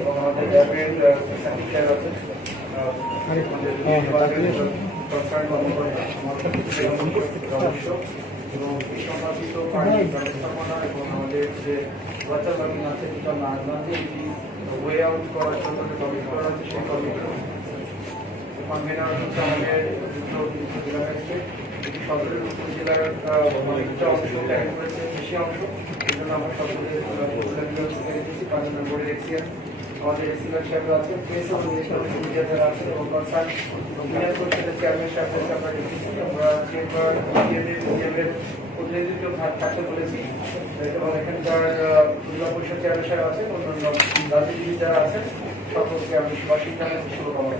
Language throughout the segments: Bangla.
এবং আমাদের ল্যাবের স্যানিটাইজার আছে এবং এই সম্পাদিত পানি ব্যবস্থাপনা এবং আমাদের যে বাচ্চা বাগিং আছে যেটা নাজনাতে এটি ওয়ে আউট করার জন্য যে কমিটি করা হচ্ছে সেই কমিটি কনভেনার হচ্ছে আমাদের জেলা ম্যাজিস্ট্রেট এটি সদরের উপজেলার অনেকটা অংশ ত্যাগ করেছে বেশি অংশ এই জন্য আমরা সদরের দিচ্ছি 5 নম্বরের এক্সিয়ার আমাদের এক্সিয়ার সাহেব আছে প্রেস অর্গানাইজেশন আছে এবং কনসার্ন বিধান পরিষদের চেয়ারম্যান সাহেবকে আমরা রেখেছি আমরা চেম্বার এর প্রতিনিধিত্ব থাকতে বলেছি এবং এখানকার জেলা পরিষদ চেয়ারম্যান সাহেব আছেন অন্যান্য রাজনীতিবিদ যারা আছেন সকলকে আমি সুভাষিত জানাচ্ছি শুভকামনা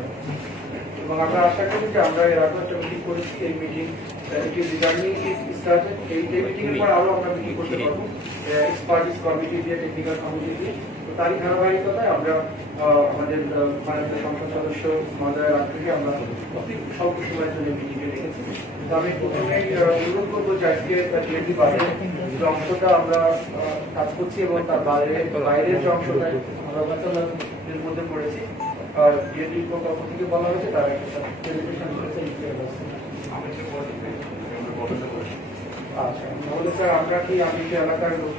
এবং আমরা আশা করি যে আমরা এর আগে একটা মিটিং করেছি এই মিটিং এটি রিটার্নিং স্টার্টেড এই মিটিং এর পর আরো আমরা মিটিং করতে পারবো এক্সপার্টিস কমিটি দিয়ে টেকনিক্যাল কমিটি দিয়ে তো তারই ধারাবাহিকতায় আমরা আমাদের মাননীয় সংসদ সদস্য মহোদয়ের হাত থেকে আমরা অতি স্বল্প সময়ের জন্য মিটিংয়ে রেখেছি তো আমি প্রথমে অনুরোধ করবো যে আজকে ডিএনডি বাইরের যে অংশটা আমরা কাজ করছি এবং তার বাইরের যে অংশটা আমরা বাচ্চাদের মধ্যে পড়েছি ডিএনডি পক্ষ থেকে বলা হয়েছে তারা একটা টেলিভিশন করেছে আচ্ছা তাহলে স্যার আমরা কি আমি কি এলাকার লোক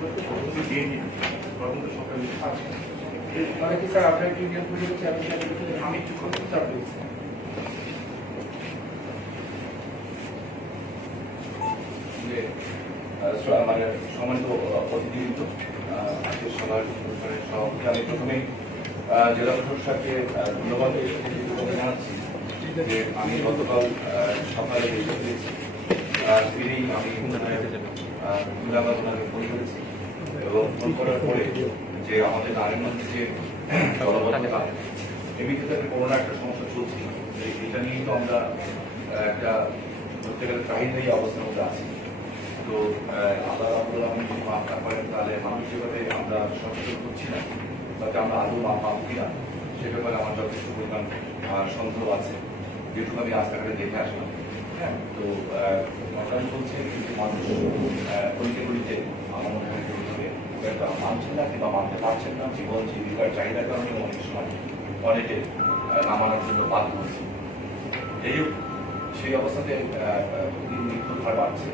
আচ্ছা মানে কি স্যার আপনার কি ইউনিয়ন পরিষদ আমি একটু কথা স্যার প্লিজ মানে সম্মানিত অতিথিবৃন্দ আজকের সভার অনুষ্ঠানের সভাপতি আমি প্রথমেই জেলা প্রশাসক সাহেবকে ধন্যবাদ জানাচ্ছি যে আমি গতকাল সকালে এসে পেয়েছি ফিরেই আমি ওনাকে ফোন করেছি এবং ফোন করার পরে যে আমাদের নারায়ণগঞ্জে যে জলবদ্ধতা এমনিতে করোনা একটা সমস্যা চলছে এটা নিয়েই তো আমরা একটা ধরতে গেলে চাহিদাই অবস্থার মধ্যে আছি তো আল্লাহ আমি যদি মাপ না করেন তাহলে মানুষ যেভাবে আমরা সচেতন করছি না তাতে আমরা আদৌ মাপ পাবো কিনা সে ব্যাপারে আমার যথেষ্ট পরিমাণ সন্দেহ আছে যেহেতু আমি রাস্তাঘাটে দেখে আসলাম হ্যাঁ তো লকডাউন চলছে কিন্তু মানুষ গলিতে গলিতে আমার মনে হয় একটা মানছেন না কিংবা মানতে পারছেন না জীবন জীবিকার চাহিদার কারণে অনেক সময় অনেকে নামানোর জন্য বাধ্য হচ্ছে এই সেই অবস্থাতে প্রতিদিন মৃত্যুর হার বাড়ছে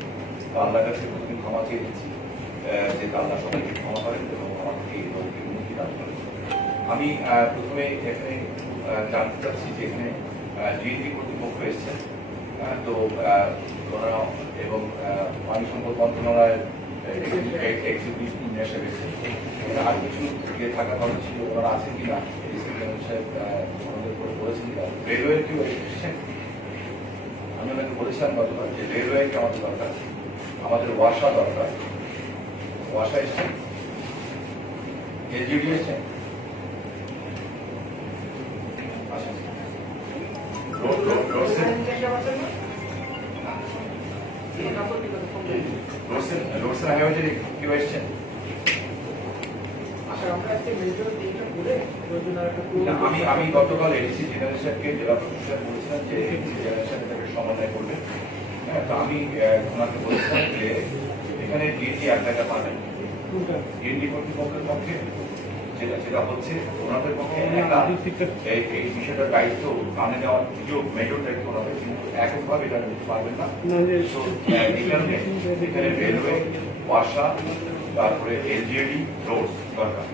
তো আল্লাহর কাছে প্রতিদিন ক্ষমা চেয়ে দিচ্ছি যে আল্লাহ সবাইকে ক্ষমা করেন এবং আমার থেকে এই রোগকে মুক্তি দান করেন আমি প্রথমে এখানে জানতে চাচ্ছি যে এখানে ডিএনপি কর্তৃপক্ষ এসছেন তো ওনারা এবং পানি সম্পদ মন্ত্রণালয়ের এক্সিকিউটিভ ইঞ্জিনিয়ার এসেছেন আর কিছু ইয়ে থাকার কথা ছিল ওনারা আছেন কিনা সাহেব আমাদের করে বলেছেন কিনা রেলওয়ের কেউ এসেছেন আমি ওনাকে বলেছিলাম গতকাল যে রেলওয়েকে আমাদের দরকার আমাদের ওয়াসা দরকার ওয়াসা এসছেন এলজিডি এসছেন আমি গতকাল এসেছি জেনারেল সাহেবকে জেলা প্রশাসক বলেছিলাম যে জেনারেল সাহেব তাকে সমন্বয় করবে হ্যাঁ তো আমি ওনাকে বলেছিলাম যে এখানে ডিএনডি এক জায়গা পাবেন ডিএনডি কর্তৃপক্ষের পক্ষে যেটা হচ্ছে ওনাদের পক্ষে এই বিষয়টার দায়িত্ব কানে নেওয়ার সুযোগ মেজর দায়িত্ব ওনাদের কিন্তু এককভাবে এটা নিতে পারবেন না এই কারণে এখানে রেলওয়ে ওয়াসা তারপরে এলজিএডি রোডস দরকার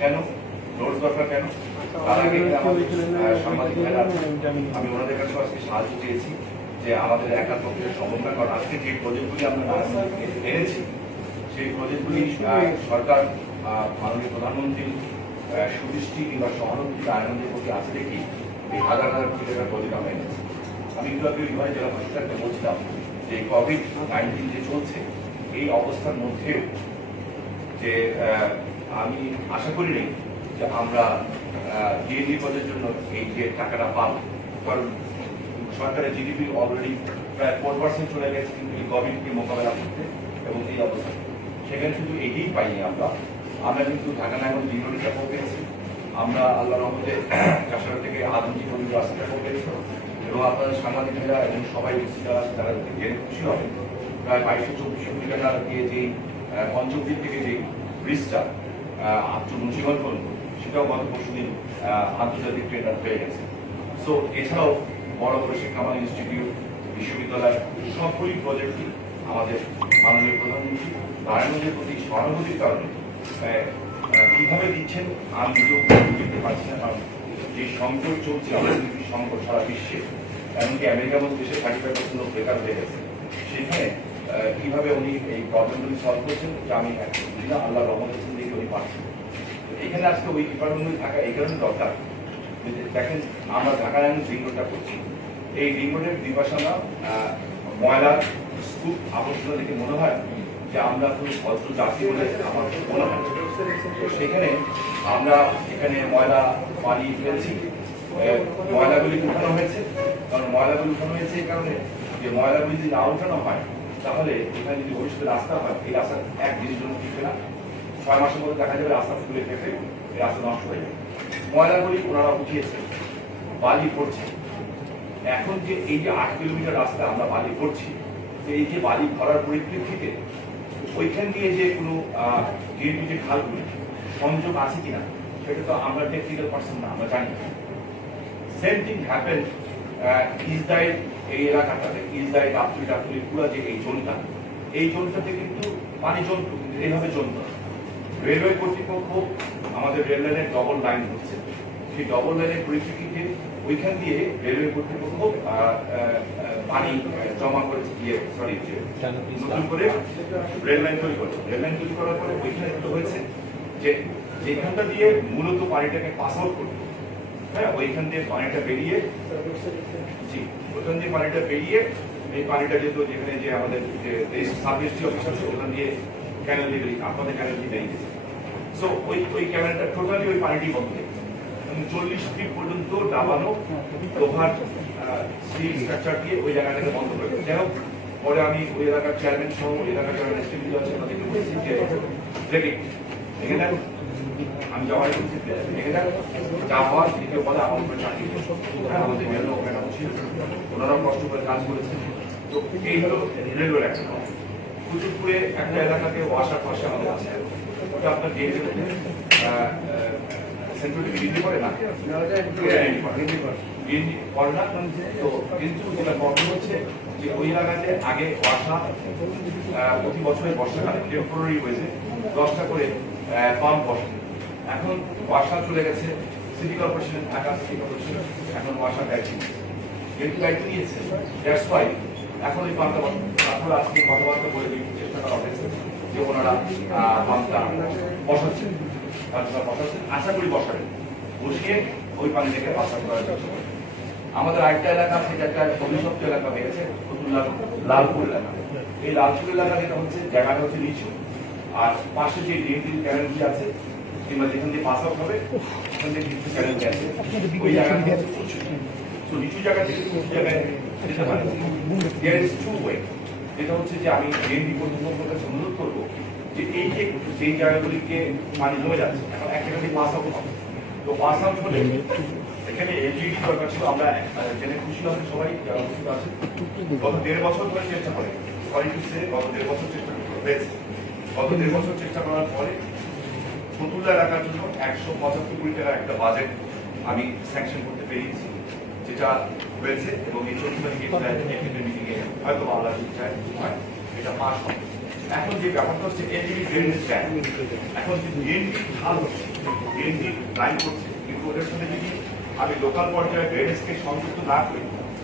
কেন রোডস দরকার কেন তার আগে সাংবাদিক ভাইরা আমি ওনাদের কাছে আজকে সাহায্য চেয়েছি যে আমাদের একার পক্ষে সমন্বয় করা আজকে যে প্রজেক্টগুলি আমরা এনেছি সেই প্রজেক্টগুলি সরকার মাননীয় প্রধানমন্ত্রী সুদৃষ্টি কিংবা সহানুভূতি আনন্দের প্রতি আছে দেখি এই হাজার হাজার কোটি টাকার প্রজেক্ট আমরা এনেছি আমি বিভাগে জেলা প্রশাসককে বলছিলাম যে কোভিড-19 যে চলছে এই অবস্থার মধ্যে যে আমি আশা করি নেই যে আমরা ডিএনডি পদের জন্য এই যে টাকাটা পাব কারণ সরকারের জিডিপি অলরেডি প্রায় 4% চলে গেছে কিন্তু এই কোভিডকে মোকাবেলা করতে এবং এই অবস্থা সেখানে শুধু এটাই পাইনি আমরা কিন্তু ঢাকা নারায়ণগঞ্জ জীবনীটা পেয়েছি আমরা আল্লাহ রহমতে চাষারা থেকে আদমজি পর্যন্ত রাস্তাটা পেয়েছি এবং আপনাদের সাংবাদিকেরা এবং সবাই যারা আছে তারা জেনে খুশি হবে প্রায় 2200-2400 কোটি টাকা দিয়ে যে পঞ্চমদিন থেকে যে ব্রিজটা মুন্সিগঞ্জ পর্যন্ত সেটাও গত পরশুদিন আন্তর্জাতিক ট্রেন্ডার পেয়ে গেছে। সো এছাড়াও বড় বড় শিক্ষামান ইনস্টিটিউট, বিশ্ববিদ্যালয়, সবগুলি প্রজেক্টই আমাদের মাননীয় প্রধানমন্ত্রী নারায়ণগঞ্জের প্রতি সহানুভূতির কারণে কিভাবে দিচ্ছেন আমি নিজেও বুঝতে পারছি না। কারণ যে সংকট চলছে, অর্থনৈতিক সংকট সারা বিশ্বে, এমনকি আমেরিকার মতো দেশে 35% লোক বেকার হয়ে গেছে, সেখানে কিভাবে উনি এই প্রবলেমগুলি সলভ করছেন এটা আমি বুঝি না। আল্লাহ রহমতের দিকে উনি পাচ্ছেন। এখানে আজকে ওই ডিপার্টমেন্টগুলি থাকা এই কারণে দরকার। দেখেন, আমরা ঢাকা রিং রোডটা করছি, এই রিং রোডের দুই পাশে আমরা ময়লার স্তূপ আবর্জনা দেখে মনে হয় যে আমরা কোনো ভদ্র জাতি বলে আমার মনে হয়। তো সেখানে আমরা এখানে ময়লা পানি ফেলছি, ময়লাগুলি উঠানো হয়েছে। কারণ ময়লাগুলি উঠানো হয়েছে এই কারণে যে ময়লাগুলি যদি না উঠানো হয় তাহলে এখানে যদি ভবিষ্যতে রাস্তা হয়, এই রাস্তা একদিনের জন্য টিকবে না, 6 মাসের মধ্যে দেখা যাবে রাস্তা ফুলে ফেটে এই রাস্তা নষ্ট হয়ে যাবে। ময়লাগুলি ওনারা উঠিয়েছে, বালি পড়ছে। এখন যে এই যে 8 কিলোমিটার রাস্তা আমরা বালি করছি, এই যে বালি ভরার পরিপ্রেক্ষিতে ওইখান দিয়ে যে কোনো ডিএনপি যে খালগুলি সংযোগ আছে কিনা সেটা তো আমরা টেকনিক্যাল পার্সন না, আমরা জানি। সেম থিং হ্যাপেন ইসরায়েল এই এলাকাটাতে, ইসরায়েল ডাকুলি পুরো যে এই জোনটাতে কিন্তু পানি জন্তু কিন্তু এইভাবে জন্তু। রেলওয়ে কর্তৃপক্ষ আমাদের রেল লাইনের ডবল লাইন হচ্ছে, সেই ডবল লাইনের পরিপ্রেক্ষিতে ওইখান দিয়ে রেলওয়ে কর্তৃপক্ষ পানি জমা করেছে, নতুন করে রেল লাইন তৈরি করেছে। রেল লাইন তৈরি করার পরে ওইখানে যেটা হয়েছে যে যেখানটা দিয়ে মূলত পানিটাকে পাস আউট করবে, হ্যাঁ, ওইখান দিয়ে পানিটা বেরিয়ে ওইখান দিয়ে পানিটা বেরিয়ে এই পানিটা যেহেতু যেখানে যে আমাদের যে সাবমিনিস্ট্রি অফিস আছে ওখান দিয়ে ক্যানেল দিয়ে বেরিয়ে আপনাদের ক্যানেল দিয়ে বেরিয়ে গেছে। সো ওই ক্যানেলটা টোটালি ওই পানিটি বন্ধ হয়ে গেছে। 40 ফিট পর্যন্ত দাবানো লোহার স্টিল স্ট্রাকচার দিয়ে ওই জায়গাটাকে বন্ধ করে দেয়। যাই হোক, পরে আমি ওই এলাকার চেয়ারম্যান সহ ওই এলাকার যারা নেতৃত্ব আছে তাদেরকে বলেছি যে দেখি এখানে আমি যাওয়ার এখানে যা হওয়ার দ্বিতীয় পদে আমার উপরে চাকরি আমাদের রেলওয়ে ম্যাডাম ছিল, ওনারাও কষ্ট করে কাজ করেছেন। তো এই হলো রেলওয়ের একটা কুতুবপুরে একটা এলাকাতে ওয়াসার পাশে আমাদের আছে, ওটা আপনার ডিএনপি সেন্ট্রাল ডিগ্রি করে না, করে না। তো কিন্তু যেটা প্রবলেম হচ্ছে যে ওই এলাকাতে আগে ওয়াসা প্রতি বছরের বর্ষাকালে টেম্পোরারি ওয়েজে 10টা করে পাম্প বসে। এখন ওয়াসা চলে গেছে সিটি কর্পোরেশনের, ঢাকা সিটি কর্পোরেশন এখন ওয়াসা দায়িত্ব যেহেতু দায়িত্ব নিয়েছে, দ্যাটস ওয়াই এখন এই পাম্পটা তারপরে আজকে কথাবার্তা বলে চেষ্টা করা হয়েছে যে ওনারা পাম্পটা বসাচ্ছেন, আশা করি বসাবেন, বসিয়ে ওই পানি থেকে পাশা করার চেষ্টা করবেন। আমাদের আরেকটা এলাকা থেকে একটা অভিশপ্ত এলাকা পেয়েছে, লালপুর এলাকা। এই লালপুর এলাকা যেটা হচ্ছে জায়গাটা হচ্ছে নিচু, আর পাশে যে ডিএনপি ক্যানেলটি আছে কিংবা যেখান দিয়ে পাস আউট হবে ওখান থেকে কিছু ক্যানেল আছে, ওই জায়গাটা হচ্ছে উঁচু। তো নিচু জায়গা থেকে উঁচু জায়গায় যেতে পারে। দেয়ার ইজ টু ওয়ে, যেটা হচ্ছে যে আমি ডিএনপি কর্তৃপক্ষের কাছে অনুরোধ করবো যে এই যে যেই জায়গাগুলিকে পানি জমে যাচ্ছে এখন একটা দিয়ে পাস আউট হবে। তো পাস আউট হলে এখানে এলজিডি দরকার ছিল। আমরা জেনে খুশি হবে সবাই যারা উপস্থিত আছে, গত 1.5 বছর ধরে চেষ্টা করে গত 1.5 বছর চেষ্টা হয়েছে। গত 1.5 বছর চেষ্টা করার পরে ফতুল্লা এলাকার জন্য 175 কোটি টাকা একটা বাজেট আমি স্যাংশন করতে পেরেছি, যেটা হয়েছে। এবং এই 14 তারিখে মিটিংয়ে হয়তো আল্লাহ চায় এটা পাস হবে। এখন যে ব্যাপারটা হচ্ছে এলজিডি ড্রেনেজ প্ল্যান, এখন যে ডিএনপি খাল হচ্ছে, ডিএনপি লাইন করছে, কিন্তু ওদের সাথে যদি আমি লোকাল পর্যায়ে ড্রেনেজকে সংযুক্ত না করি,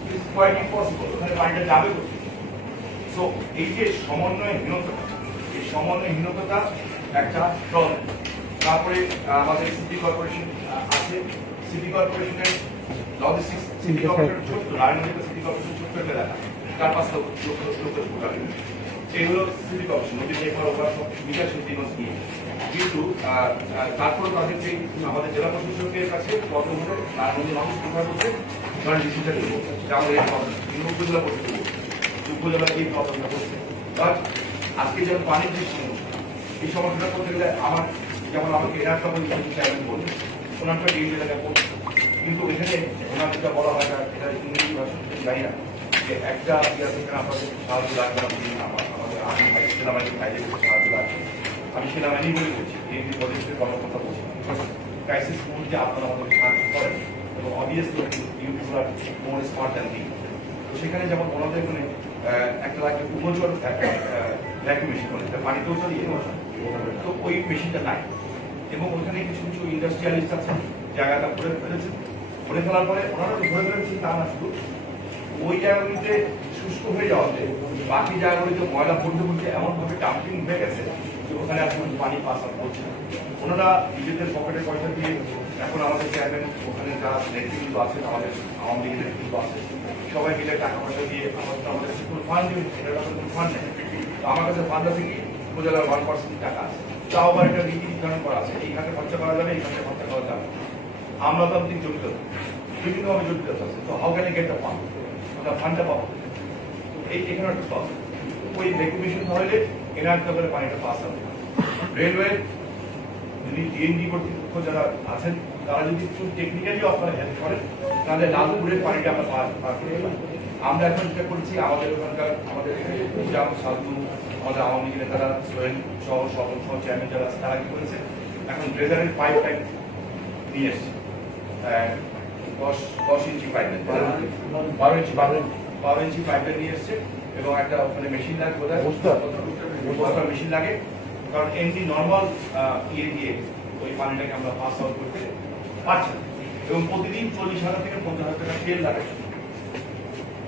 ইটস কোয়াইট ইম্পসিবল, ওখানে পানিটা যাবে কোথায়? সো এই যে সমন্বয়হীনতা, এই সমন্বয়হীনতা একটা প্রবলেম। তারপরে আমাদের সিটি কর্পোরেশন আছে, সিটি কর্পোরেশনের লজিস্টিক্স, সিটি কর্পোরেশন ছোট্ট, নারায়ণগঞ্জ সিটি কর্পোরেশন ছোট্ট একটা এলাকা, 4-5 লক্ষ ভোটার। এই হলো সিটি কর্পোরেশন, নদীর লেখার ওপর সব বিকাশ দিনস নিয়ে। কিন্তু তারপরে তাদের যে আমাদের জেলা প্রশাসকের কাছে কত হলে নারায়ণগঞ্জের মানুষ কোথায় বলছে ধরেন ডিসিশন নেব যে আমাদের এই প্রবলেম, কিন্তু উপজেলা করতে বলছে, উপজেলা এই প্রবলেমটা করছে। বাট আজকে যেমন পানির যে সমস্যা, এই সমস্যাটা করতে গেলে আমার যেমন আমাকে এনারটা চেয়ারম্যান বলবে ওনারটা এই জায়গায় করছে, কিন্তু এখানে ওনার যেটা বলা হয় না, এটা ইংরেজি ভাষা জানি না, যে একটা সেখানে আপনাদের সাহায্য লাগবে, আমাদের আমি সেনাবাহিনী বাইরে সাহায্য লাগবে। আমি সেনাবাহিনী বলে বলছি, এই প্রজেক্টের কথা বলছি, ক্রাইসিস মুহূর্তে আপনারা আমাদেরকে সাহায্য করেন এবং obviously you people are more smart than me. তো সেখানে যেমন ওনাদের এখানে একটা লাগে উপজল ভ্যাকুম মেশিন বলে, পানিতেও চলে তো ওই মেশিনটা নাই এবং ওখানে কিছু কিছু ইন্ডাস্ট্রিয়ালিস্ট আছেন জায়গাটা ভরে ফেলেছেন। ভরে ফেলার পরে ওনারা তো ভরে ফেলেছেন তা না, শুধু ওই জায়গাগুলিতে শুষ্ক হয়ে যাওয়াতে বাকি জায়গাগুলিতে ময়লা পড়তে পড়তে এমনভাবে ডাম্পিং হয়ে গেছে যে ওখানে এখন পানি পাস আউট করছে না। ওনারা নিজেদের পকেটে পয়সা দিয়ে এখন আমাদের চেয়ারম্যান ওখানে যারা নেতৃত্ব আছেন, আমাদের আওয়ামী লীগের নেতৃত্ব আছে, সবাই মিলে টাকা পয়সা দিয়ে আমাদের কোনো ফান্ড দেবে, এটা কোনো ফান্ড নেই। তো আমার কাছে ফান্ড আছে কি উপজেলার 1% টাকা আছে, তাও আবার এটা নীতি নির্ধারণ করা আছে, এইখানে খরচা করা যাবে, এইখানে খরচা করা যাবে। আমলাতান্ত্রিক জড়িত বিভিন্নভাবে জড়িত আছে। তো how can I get the fund? আমরা ফান্ডটা পাবো এখানে একটা পাবো ওই ভ্যাকুমেশন হলে এনার করে পানিটা পাস হবে। রেলওয়ে যদি ডিএনডি কর্তৃপক্ষ যারা আছেন তারা যদি একটু টেকনিক্যালি আপনারা হেল্প করেন তাহলে লালপুরের পানিটা আমরা পার করতে পারি। আমরা এখন যেটা করছি আমাদের ওখানকার আমাদের সাধু আমাদের আওয়ামী লীগের নেতারা সোহেল সহ সকল সহ চেয়ারম্যান যারা আছে তারা কি করেছে এখন ড্রেজারের পাইপ লাইন নিয়ে এসছে 10 ইঞ্চি পাইপ লাইন 12 ইঞ্চি পাইপ লাইন নিয়ে এসছে এবং একটা ওখানে মেশিন লাগে বোঝায় মেশিন লাগে, কারণ এমনি নর্মাল ইয়ে দিয়ে ওই পানিটাকে আমরা পাস আউট করতে পারছি এবং প্রতিদিন 40,000 থেকে 50,000 টাকা তেল লাগে।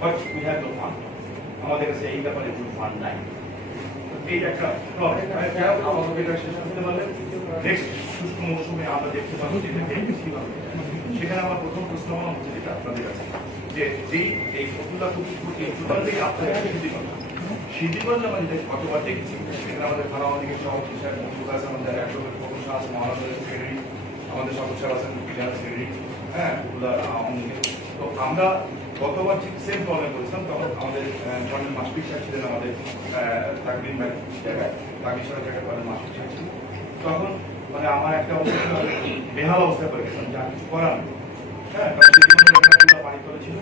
But we have no fund, আমাদের কাছে এই ব্যাপারে কোনো ফান্ড নাই। এই একটা প্রবলেম। আমাদের এটা শেষ করতে পারলে নেক্সট শুষ্ক মৌসুমে আমরা দেখতে পাবো যে সেখানে আমার প্রথম প্রশ্ন হচ্ছে যেটা আপনাদের কাছে যে যেই এই ফতুল্লা টোটাল থেকে আপনাদের সিদ্ধিগঞ্জ আমরা যেটা কতবার দেখছি সেখানে আমাদের থানা আমাদেরকে সভাপতি সাহেব মজুদ আছে, আমাদের অ্যাডভোকেট প্রফেসর শাহ মহানগরের সেক্রেটারি, আমাদের সদস্য আছেন জেনারেল সেক্রেটারি, হ্যাঁ আওয়ামী লীগের। তো আমরা গতবার ঠিক সেম প্রবলেম করেছিলাম, তখন আমাদের জয়েন্ট মাস্টার সাহেব ছিলেন আমাদের তাকবির জায়গায় তাকবির সাহেব জায়গায় মাস্টার সাহেব ছিলেন। তখন মানে আমার একটা অবস্থা বেহাল অবস্থা করে গেছিলাম, যা কিছু করার নেই। হ্যাঁ, পানি করেছিল,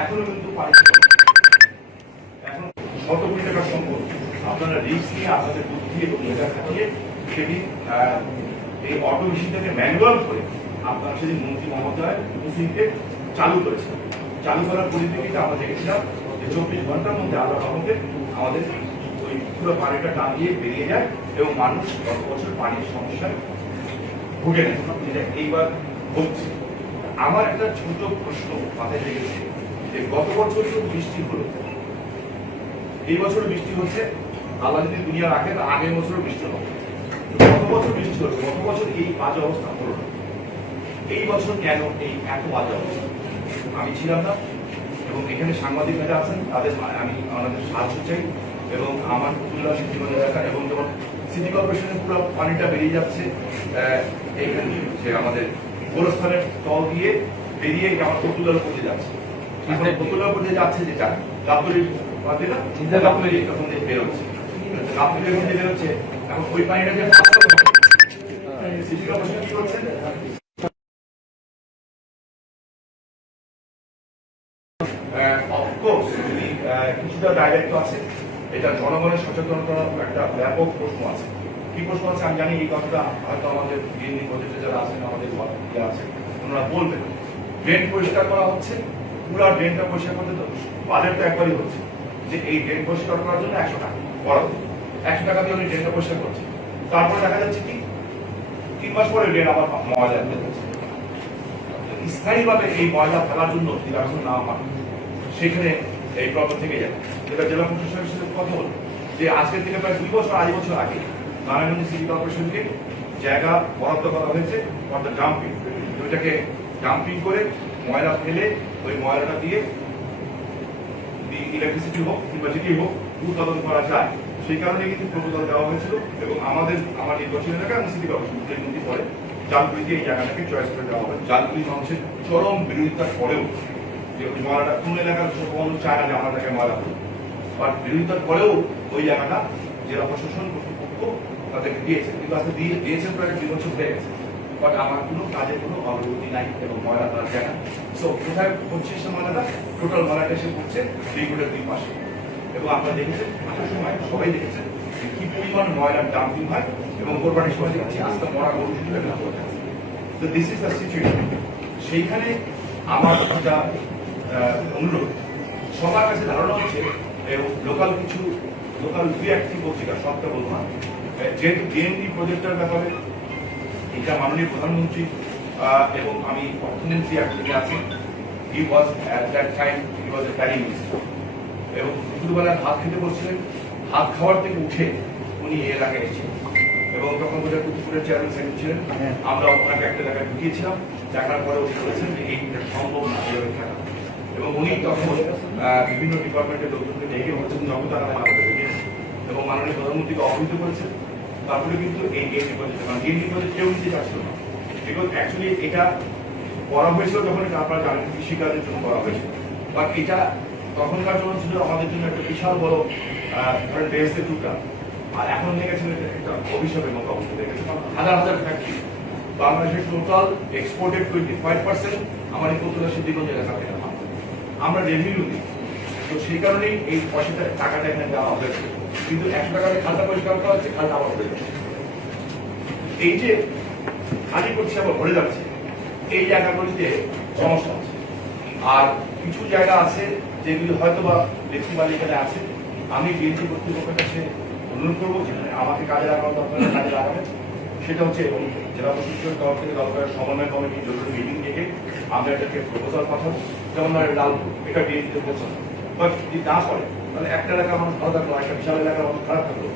এখনো কিন্তু পানি এখন কত কোটি টাকার সম্পদ আপনারা রিস্ক নিয়ে আপনাদের বুদ্ধি এবং মেধা খাটিয়ে সেটি এই অটো মেশিনটাকে ম্যানুয়াল করে আপনারা সেদিন মন্ত্রী মহোদয় মুসলিমকে চালু করেছিলেন। চালু করার পরিপ্রেক্ষিতে আমরা দেখেছিলাম যে 24 ঘন্টার মধ্যে আল্লাহ রহমতে আমাদের ওই পুরো পানিটা টানিয়ে বেরিয়ে যায় এবং মানুষ গত বছর পানির সমস্যায় ভুগে নেয়, যেটা এইবার হচ্ছে। আমার একটা ছোট প্রশ্ন মাথায় লেগেছে যে গত বছর তো বৃষ্টি হলো, এই বছর বৃষ্টি হচ্ছে, আল্লাহ যদি দুনিয়া রাখে তো আগের বছরও বৃষ্টি হবে। গত বছর বৃষ্টি হলো, গত বছর এই বাজে অবস্থা হলো না, এই বছর কেন এই এত বাজে অবস্থা? আমি ছিলাম না এবং এখানে সাংবাদিক যারা আছেন তাদের আমি আমাদের সাহায্য চাই এবং আমার ফতুল্লা সিদ্ধিগঞ্জ এলাকা এবং যেমন সিটি কর্পোরেশনের পুরো পানিটা বেরিয়ে যাচ্ছে এইখানে যে আমাদের গোরস্থানের তল দিয়ে বেরিয়ে আমার ফতুল্লার উপর দিয়ে যাচ্ছে, এখন ফতুল্লার উপর দিয়ে যাচ্ছে যেটা গাবতলির বাদে না গাবতলি তখন বেরোচ্ছে, গাবতলির মধ্যে বেরোচ্ছে। এখন ওই পানিটা যে সিটি কর্পোরেশন কি করছে কিছুটা ডাইরেক্ট আছে, এটা জনগণের সচেতনতার একটা ব্যাপক প্রশ্ন আছে। কি প্রশ্ন আছে আমি জানি, এই কথাটা হয়তো আমাদের বিএনপি প্রজেক্টে যারা আছেন আমাদের আছে ওনারা বলবেন। ড্রেন পরিষ্কার করা হচ্ছে, পুরো ড্রেনটা পরিষ্কার করতে তো বাজেট তো একবারই হচ্ছে যে এই ড্রেন পরিষ্কার করার জন্য 100 টাকা বরাদ্দ, 100 টাকা দিয়ে উনি ড্রেনটা পরিষ্কার করছে। তারপরে দেখা যাচ্ছে কি 3 মাস পরে ড্রেন আবার ময়লা ফেলে যাচ্ছে। স্থায়ীভাবে এই ময়লা ফেলার জন্য যদি ব্যবস্থা না হয় সেখানে এই প্রবলেম থেকে যায়। এবার জেলা প্রশাসনের সাথে কথা বলবো যে আজকের থেকে প্রায় 2 বছর 2.5 বছর আগে নারায়ণগঞ্জ সিটি কর্পোরেশনকে জায়গা বরাদ্দ করা হয়েছে অর্থাৎ ডাম্পিং, ওইটাকে ডাম্পিং করে ময়লা ফেলে ওই ময়লাটা দিয়ে ইলেকট্রিসিটি হোক কিংবা যেটি হোক উৎপাদন করা যায়, সেই কারণে কিন্তু প্রপোজাল দেওয়া হয়েছিল এবং আমার নির্বাচন এলাকা এবং সিটি কর্পোরেশন দুই পরে জালকুড়িতে এই জায়গাটাকে চয়েস করে দেওয়া হবে। জালকুড়ি মানুষের চরম বিরোধিতার পরেও যে ওই ময়লাটা কোন এলাকার মানুষ চায় না যে আমার এলাকায় ময়লা করবে, বাট বিরোধিতার পরেও ওই জায়গাটা জেলা প্রশাসন কর্তৃপক্ষ তাদেরকে দিয়েছে, কিন্তু আজকে দিয়েছেন প্রায় 2 বছর হয়ে গেছে, বাট আমার কোনো কাজে কোনো অগ্রগতি নাই এবং ময়লা তার জায়গা। সো কোথায় হচ্ছে সে ময়লাটা, টোটাল ময়লাটা এসে পড়ছে রিগুলের 2 পাশে এবং আপনারা দেখেছেন আসার সময় সবাই দেখেছেন যে কি পরিমাণ ময়লার ডাম্পিং হয় এবং কোরবানির সময় দেখছি আজকে মরা গরু শুধু তো তো দিস ইজ দ্য সিচুয়েশন। সেইখানে আমার একটা অনুরোধ, সবার কাছে ধারণা হচ্ছে লোকাল দুই একটি পত্রিকা, সবটা বলবো না, যেহেতু ডিএনডি প্রজেক্টের ব্যাপারে এটা মাননীয় প্রধানমন্ত্রী এবং আমি অর্থমন্ত্রী একদিকে আছি, he was at that time he was a prime minister, এবং দুপুরবেলা ভাত খেতে বলছিলেন, ভাত খাওয়ার থেকে উঠে উনি এই এলাকায় এসেছিলেন, এবং তখন বোধহয় দুপুরের চেয়ারম্যান সাহেব ছিলেন। আমরা ওনাকে একটা জায়গায় ঢুকিয়েছিলাম, দেখার পরে উনি বলেছেন যে এইটা সম্ভব না এভাবে থাকা, এবং উনি তখন বিভিন্ন ডিপার্টমেন্টের লোকজনকে ডেকে বলছেন যখন তারা মারা গেছে, এবং মাননীয় প্রধানমন্ত্রীকে অবহিত করেছেন। তারপরে কিন্তু এই ডিপোজিট, মানে এই ডিপোজিট কেউ নিতে চাচ্ছিল না, বিকজ অ্যাকচুয়ালি এটা করা হয়েছিল যখন এটা আপনারা জানেন কৃষিকাজের জন্য করা হয়েছিল, বাট এটা তখনকার জন্য ছিল আমাদের জন্য একটা বিশাল বড় বেহেস্তের টুকরা, আর এখন দেখেছেন একটা অভিশাপের মতো অবস্থা দেখেছে। হাজার হাজার ফ্যাক্টরি, বাংলাদেশের টোটাল এক্সপোর্টের 25% আমার এই কতুলা সিদ্ধিগঞ্জ এলাকা থেকে আমরা রেভিনিউ দিই। তো সেই কারণেই এই পয়সাটা টাকাটা এখানে দেওয়া হয়েছে, কিন্তু 100 টাকার খালটা পরিষ্কার করা হচ্ছে, খালটা আবার ভরে যাচ্ছে। এই যে খালি করছে আবার ভরে যাচ্ছে, এই জায়গাগুলিতে সমস্যা আছে। আর কিছু জায়গা আছে যেগুলি হয়তো বা ব্যক্তি মালিকানা আছে, আমি বিএনপি কর্তৃপক্ষের কাছে অনুরোধ করবো যেখানে আমাকে কাজে লাগানো দরকার কাজে লাগাবেন। সেটা হচ্ছে এবং জেলা প্রশাসনের তরফ থেকে দরকার সমন্বয় কমিটি জরুরি মিটিং ডেকে আমরা এটাকে প্রপোজাল পাঠাবো, যেমন লালপুর এটা বিএনপিতে পৌঁছানো, বাট যদি না করে তাহলে একটা এলাকা মানুষ ভালো থাকলো, একটা বিশাল এলাকার মানুষ খারাপ থাকলো,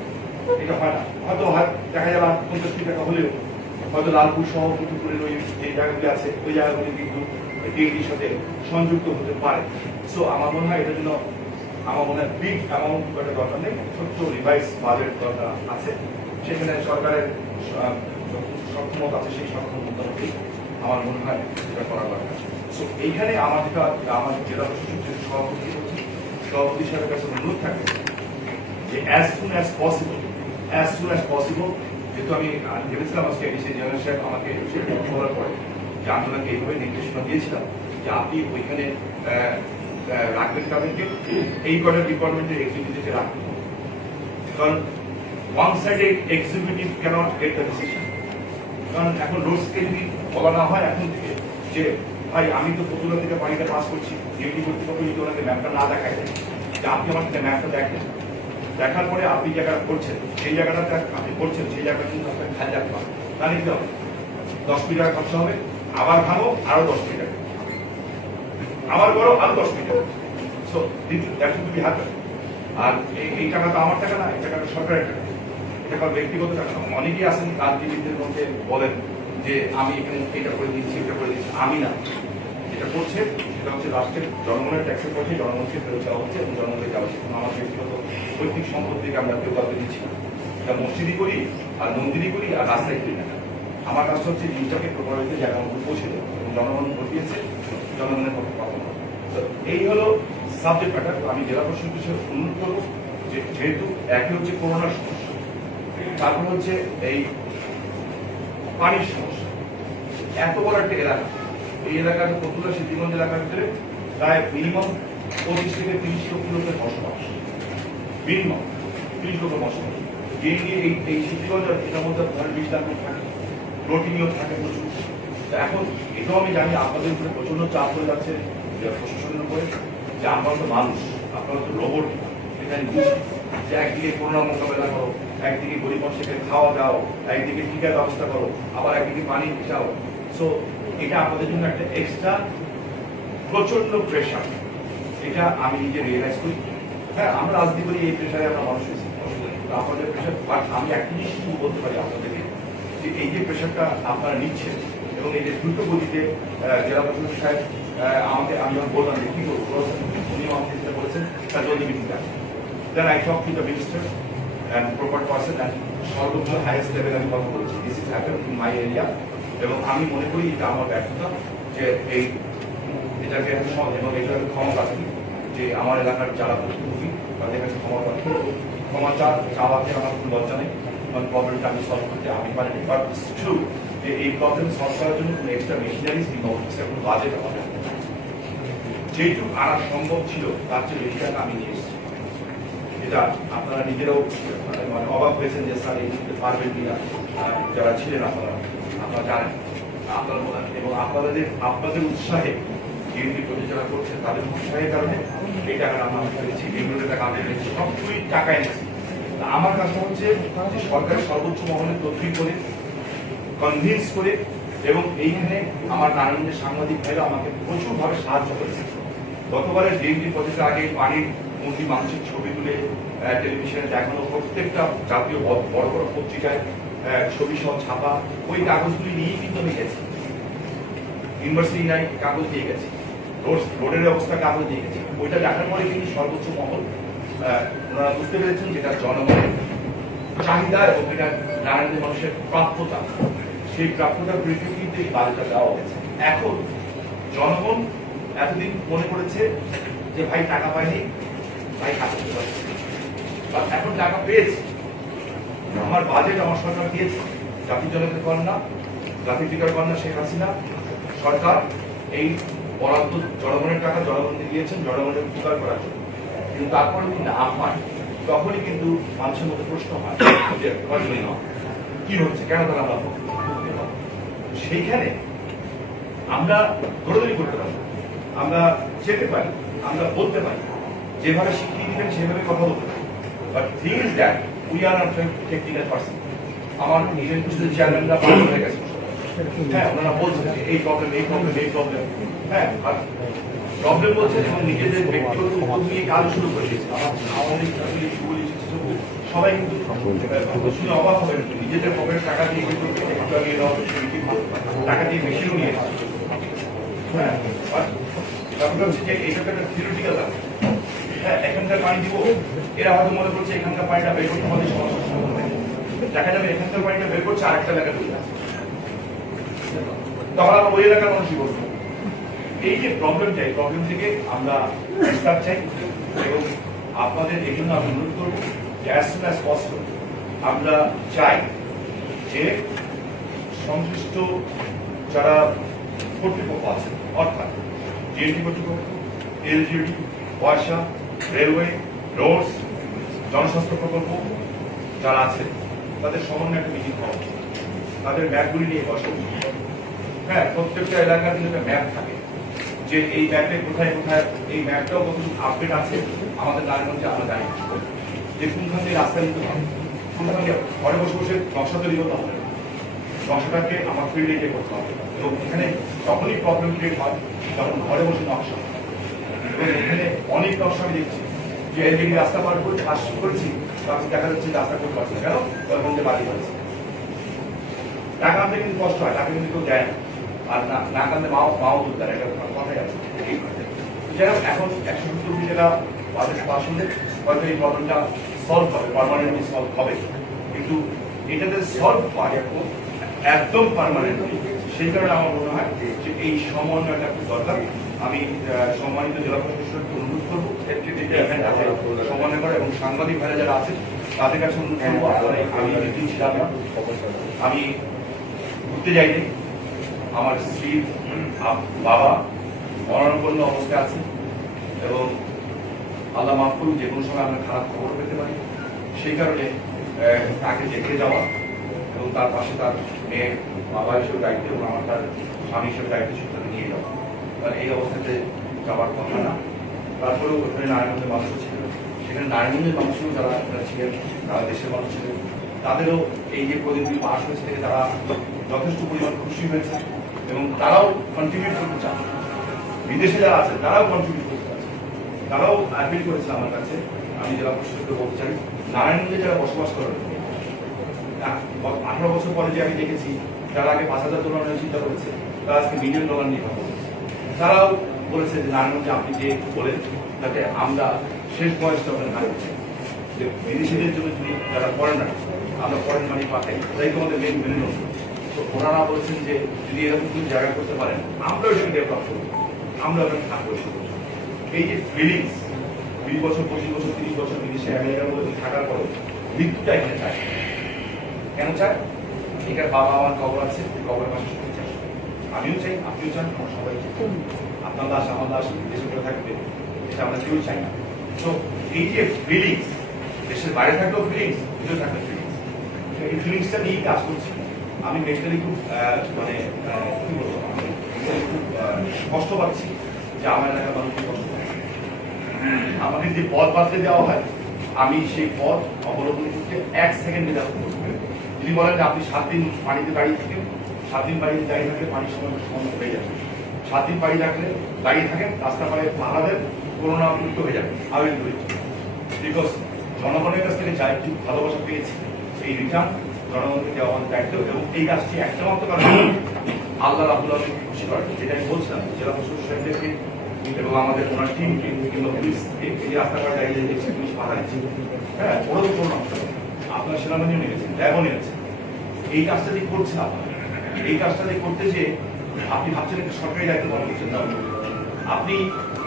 এটা হয় না। হয়তো দেখা যাবে 50 টাকা হলেও হয়তো লালপুর সহ কুতুবপুরের ওই যে জায়গাগুলি আছে ওই জায়গাগুলি কিন্তু ডিএনপির সাথে সংযুক্ত হতে পারে। সো আমার মনে হয় এটার জন্য বিগ অ্যামাউন্ট একটা দরকার নেই, ছোট্ট রিভাইস বাজেট দরকার আছে, সেখানে সরকারের সক্ষমতা আছে, সেই সক্ষমতা মোতাবেক আমার মনে হয় এটা করা দরকার। সো এইখানে আমার জেলা প্রশাসক যে সভাপতি সাহেবের কাছে অনুরোধ থাকে যে অ্যাজ সুন অ্যাজ পসিবল, যেহেতু আমি ভেবেছিলাম আজকে এডিসি জেনারেল সাহেব আমাকে বলার পরে যে আমি ওনাকে এইভাবে নির্দেশনা দিয়েছিলাম যে আপনি ওইখানে রাখবেন কাদেরকে, এই কটা ডিপার্টমেন্টের এক্সিকিউটিভকে রাখবেন, কারণ one sided executive can't get the decision. কারণ এখন রোডসকে যদি বলা না হয় এখন থেকে যে ভাই আমি তো কতুলা থেকে পানিটা পাস করছি, ডিউটি কর্তৃপক্ষ যদি ওনাকে ম্যাপটা না দেখায় যে আপনি আমার থেকে ম্যাপটা দেখেন, দেখার পরে আপনি জায়গাটা করছেন, সেই জায়গাটাতে আপনি করছেন, সেই জায়গাটা কিন্তু আপনাকে খালি রাখতে হবে, তা নিতে হবে 10 কোটি টাকা খরচা হবে, আবার ভাঙো আরো 10 কোটি টাকা, আবার করো আরো 10 কোটি টাকা। So that should be happen. আর এই টাকা তো আমার টাকা না, এই টাকাটা সরকারের টাকা, এটা কারণ ব্যক্তিগত টাকা না। অনেকেই আছেন রাজনীতিবিদদের মধ্যে বলেন যে আমি এখানে এটা করে দিচ্ছি, এটা করে দিচ্ছি, আমি না, যেটা করছে সেটা হচ্ছে রাষ্ট্রের জনগণের ট্যাক্সের পয়সা জনগণকে ফেরত দেওয়া হচ্ছে এবং জনগণকে দেওয়া হচ্ছে। আমার ব্যক্তিগত পৈতৃক সম্পত্তিকে আমরা কেউ কাউকে দিচ্ছি না, এটা মসজিদই করি আর মন্দিরই করি আর রাস্তায় করি না। আমার কাজটা হচ্ছে জিনিসটাকে প্রভাবিত জায়গার মধ্যে পৌঁছে দেবো এবং জনগণ ভোট দিয়েছে, জনগণের পক্ষে কথা বলবো। এই হলো সাবজেক্ট ম্যাটার। আমি জেলা প্রশাসক হিসেবে অনুরোধ করবো যে যেহেতু একই হচ্ছে করোনার সমস্যা, তারপর হচ্ছে এই পানির সমস্যা, এত বড় একটা এলাকা, এই এলাকার কতুলা সিদ্ধিগঞ্জ এলাকার ভিতরে প্রায় মিনিমাম 25 থেকে 30 লক্ষ লোকের বসবাস, মিনিমাম 30 লক্ষ বসবাস। এই সিদ্ধিগঞ্জ এটার মধ্যে 20 লাখ লোক থাকে, প্রোটিনিও থাকে প্রচুর। এখন এটাও আমি জানি আপনাদের উপরে প্রচন্ড চাপ হয়ে যাচ্ছে প্রশাসনের উপরে, যে আপনারা তো মানুষ, আপনারা তো রোবট, এটা আমি বুঝি যে একদিকে করোনা মোকাবেলা করো, একদিকে গরিব মানুষকে খাওয়া দাও, একদিকে টিকার ব্যবস্থা করো, আবার একদিকে পানি চাও। সো এটা আপনাদের জন্য একটা এক্সট্রা প্রচন্ড প্রেশার, এটা আমি নিজে রিয়েলাইজ করি। হ্যাঁ, আমরা রাজনীতি করি, এই প্রেশারে আমরা মানুষ হয়েছি, আপনাদের প্রেশার। বাট আমি একটা জিনিস বলতে পারি আপনাদেরকে যে এই যে প্রেশারটা আপনারা নিচ্ছেন এবং এই যে দ্রুত গতিতে জেলা প্রশাসক সাহেব আমাকে, আমি যখন বললাম যে কি করবো, উনিও আমাকে যেটা বলেছেন তার জলদি মিটিং রাখেন। Then I talk to the minister and proper person and সর্বোচ্চ হাইয়েস্ট লেভেল আমি কথা বলেছি, this is happen in my area. এবং আমি মনে করি এটা আমার ব্যর্থতা যে এটাকে এবং এটাকে ক্ষমা প্রার্থী যে আমার এলাকার যারা ভুক্তভোগী তাদের কাছে ক্ষমা চাওয়াতে আমার কোনো লজ্জা নেই, কারণ প্রবলেমটা আমি সলভ করতে আমি পারিনি। বাট ট্রু যে এই প্রবলেম সলভ করার জন্য কোনো এক্সট্রা মেশিনারিজ কিংবা অফিসের কোনো বাজেট আমাদের যেটুকু আনা সম্ভব ছিল তার চেয়ে বেশি টাকা আমি নিয়ে এসেছি। এটা আপনারা নিজেরাও মানে অবাক হয়েছেন যে স্যার এই করতে পারবেন কিনা, যারা ছিলেন আপনারা জানেন। আপনার বলেন এবং আপনাদের উৎসাহে ডিএনপি পরিচালনা করছে তাদের উৎসাহের কারণে এই টাকাটা আমরা পেয়েছি, বিভিন্ন টাকা আমরা পেয়েছি, সবগুলি টাকা এনেছি। আমার কাজটা হচ্ছে যে সরকারের সর্বোচ্চ মহলে তদবির করে কনভিন্স করে, এবং এইখানে আমার নারায়ণগঞ্জের সাংবাদিক ভাইরা আমাকে প্রচুরভাবে সাহায্য করেছে। গতবারের ডিএনপি প্রজেক্টের আগে পানির মন্ত্রী মানুষের ছবি তুলে টেলিভিশনে দেখানো, প্রত্যেকটা জাতীয় বড় বড় পত্রিকায় ছবি সহ ছাপা, ওই কাগজগুলি নিয়েই কিন্তু আমি গেছি। ইউনিভার্সিটি নাই কাগজ দিয়ে গেছি, রোডের অবস্থা কাগজ দিয়ে গেছি। ওইটা দেখার পরে কিন্তু সর্বোচ্চ মহল ওনারা বুঝতে পেরেছেন যেটা জনগণের চাহিদা এবং এটা নারায়ণগঞ্জের মানুষের প্রাপ্যতা, সেই প্রাপ্যতার পরিপ্রেক্ষিতে এই বাজেটটা দেওয়া হয়েছে। এখন জনগণ এতদিন মনে করেছে যে ভাই টাকা পায়নি, ভাই কাজ করতে পারছে, এখন টাকা পেয়েছে। আমার বাজেট আমার সরকার দিয়েছে, জাতির জনকের কন্যা, জাতির পিতার কন্যা শেখ হাসিনা সরকার এই বরাদ্দ জনগণের টাকা জনগণকে দিয়েছেন জনগণের উপকার করার জন্য। কিন্তু তারপরে যদি না হয় তখনই কিন্তু মানুষের মধ্যে প্রশ্ন হয় যে কি হচ্ছে, কেন তারা আমরা সেইখানে আমরা দৌড়দৌড়ি করতে পারি, আমরা যেতে পারি, আমরা বলতে পারি, যেভাবে শিখিয়ে দিবেন সেভাবে কথা বলতে পারি। But thing is that we are not technical person. আমার নিজের কিছু চেয়ারম্যানরা পালন হয়ে গেছে, হ্যাঁ ওনারা বলছেন যে এই প্রবলেম এই প্রবলেম এই প্রবলেম, হ্যাঁ আর প্রবলেম বলছেন এবং নিজেদের ব্যক্তিগত উদ্যোগ নিয়ে কাজ শুরু করে দিয়েছে। আমার আওয়ামী লীগ সবাই কিন্তু শুনে অবাক হবেন, নিজেদের পকেটের টাকা দিয়ে কিন্তু টাকা দিয়ে বেশিও নিয়ে এসেছে। হ্যাঁ ব্যাপারটা হচ্ছে যে এটা একটা থিওরিটিক্যাল ব্যাপার। হ্যাঁ এখানকার পানি দিব, এরা হয়তো মনে করছে এখানকার পানিটা বের করতে আমাদের সমস্যার সমাধান হবে, দেখা যাবে এখানকার পানিটা বের করছে আরেকটা এলাকা চলে যাচ্ছে, তখন আমরা ওই এলাকার মানুষই বলবো। এই যে প্রবলেমটা, এই প্রবলেম থেকে আমরা নিস্তার চাই এবং আপনাদের এই জন্য আমি অনুরোধ করবো যে অ্যাজ সুন অ্যাজ পসিবল আমরা চাই যে সংশ্লিষ্ট যারা কর্তৃপক্ষ আছে, অর্থাৎ ডিএনটি কর্তৃপক্ষ, এলজিডি, ওয়াসা, রেলওয়ে, রোডস, জনস্বাস্থ্য প্রকল্প যারা আছে তাদের সমন্বয়ে একটা মিটিং করা উচিত, তাদের ম্যাপগুলি নিয়ে বসা উচিত। হ্যাঁ প্রত্যেকটা এলাকার কিন্তু একটা ম্যাপ থাকে যে এই ম্যাপে কোথায় কোথায়, এই ম্যাপটাও কতটুকু আপডেট আছে আমাদের নারায়ণগঞ্জে আমরা জানি যে কোনখান থেকে রাস্তা নিতে হবে, কোনখান থেকে ঘরে বসে বসে নকশা তৈরি করতে হবে, নকশাটাকে আমার ফিল্ডে গিয়ে করতে হবে। এবং এখানে তখনই প্রবলেম ক্রিয়েট হয় যখন ঘরে বসে নকশা, এবং এখানে অনেক নকশা আমি দেখছি যে এদিকে রাস্তা পার করে কাজ শুরু করেছি, তারপর দেখা যাচ্ছে রাস্তা করতে পারছি না, কেন ওরকম যে বাড়ি হয়েছে। টাকা আনতে কিন্তু কষ্ট হয়, টাকা কিন্তু কেউ দেয় না, আর না কানতে মাও দুধ দেয়, এটা কথাই আছে। যাই হোক এখন 170 কোটি টাকা বাজেট পাস হলে হয়তো এই প্রবলেমটা সলভ হবে, পার্মানেন্টলি সলভ হবে, কিন্তু এটাতে সলভ হয় একদম পার্মানেন্টলি। সেই কারণে আমার মনে হয় যে এই সমন্বয়টা খুব দরকার। আমি সম্মানিত জেলা প্রশাসককে অনুরোধ করবো সমন্বয় করা, এবং সাংবাদিক ভাইরা যারা আছে তাদের কাছে অনুরোধ করবো। আমি একদিন ছিলাম, আমি ঘুরতে যাইনি, আমার স্ত্রীর বাবা মরণাপন্ন অবস্থায় আছে এবং আল্লাহ মাফ করুন যে কোনো সময় আমরা খারাপ খবর পেতে পারি, সেই কারণে তাকে দেখে যাওয়া এবং তার পাশে তার মেয়ে বাবা হিসেবে দায়িত্ব এবং আমার তার স্বামী হিসেবে দায়িত্ব তাকে নিয়ে যাওয়া, কারণ এই অবস্থাতে যাওয়ার কথা না। তারপরেও ওখানে নারায়ণগঞ্জের মানুষ ছিল, সেখানে নারায়ণগঞ্জের মানুষও যারা ছিলেন, তারা দেশের মানুষ ছিলেন, তাদেরও এই যে প্রজেক্টগুলি পাস হয়েছে থেকে তারা যথেষ্ট পরিমাণ খুশি হয়েছে এবং তারাও কন্ট্রিবিউট করতে চান। বিদেশে যারা আছে তারাও কন্ট্রিবিউট করতে চাচ্ছে, তারাও অ্যাপিল করেছে আমার কাছে। আমি জেলা প্রশাসককে বলতে চাই, নারায়ণগঞ্জে যারা বসবাস করেন 18 বছর পরে যে আমি দেখেছি যারা আগে 5,000 ডলার চিন্তা করেছে তারা আজকে $1 মিলিয়ন নিয়ে কথা বলেছে। তারাও বলেছে যে নারায়ণগঞ্জে আপনি যে বলেন যাতে আমরা শেষ বয়সটা আমরা না হচ্ছে, যে বিদেশিদের জন্য যদি যারা করেন না আমরা ফরেন মানি পাঠাই, তাই তোমাদের মেন মিলিয়ন। তো ওনারা বলেছেন যে যদি এরকম কিছু জায়গা করতে পারেন আমরাও এটাকে ডেভেলপ করবো, আমরা ওখানে থাকবো। এই যে ফিলিংস 20 বছর 25 বছর 30 বছর বিদেশে আমেরিকার মধ্যে থাকার পরে মৃত্যুটা এখানে চায়, কেন চায়? এখানে বাবা আমার কবর আছে, কবরের পাশে শুনতে চায়, আমিও চাই, আপনিও চান, আমরা সবাই চাই। আপনার দাস আমার দাস দেশে করে থাকবে, এটা আমরা কেউ চাই না। তো এই যে ফিলিংস, দেশের বাইরে থাকলেও ফিলিংস, ভিতরে থাকলে ফিলিংস, এই ফিলিংসটা নিয়েই কাজ করছি আমি মেন্টালি খুব মানে কি বলবো, আমি mentally খুব কষ্ট পাচ্ছি যে আমার এলাকার মানুষকে কষ্ট পাচ্ছে। আমাকে যে পথ বাঁচতে দেওয়া হয়, আমি সেই পথ অবলম্বন করতে 1 সেকেন্ডে যাবো। যদি বলেন যে আপনি 7 দিন পানিতে দাঁড়িয়ে থাকেন, 7 দিন পানিতে দাঁড়িয়ে থাকলে পানির সমস্যা হয়ে যাবে। 7 দিন পানি রাখলে দাঁড়িয়ে থাকেন, রাস্তা পায়ে পাহারা দেন, করোনা মুক্ত হয়ে যাবে। আবেদন করেছি বিকজ জনগণের কাছ থেকে যা একটু ভালোবাসা পেয়েছি, এই রিটার্ন জনগণকে দেওয়া আমাদের দায়িত্ব। এবং এই কাজটি একটা মাত্র কারণ আল্লাহ রাবুল আলমীকে খুশি করেন, যেটা আমি বলছিলাম জেলা প্রশাসক সাহেবদেরকে এবং আমাদের ওনার টিমকে কিংবা পুলিশকে এই রাস্তাঘাট দাঁড়িয়ে দেখছে, পুলিশ পাহারা দিচ্ছে। হ্যাঁ, ওরা তো করোনা আপনার সেনাবাহিনীও নিয়েছেন, ল্যাবও নিয়েছেন। এই কাজটা যে করছে আপনার, এই কাজটা যে করতে যে আপনি ভাবছেন একটা সরকারি দায়িত্ব পালন করছেন না, আপনি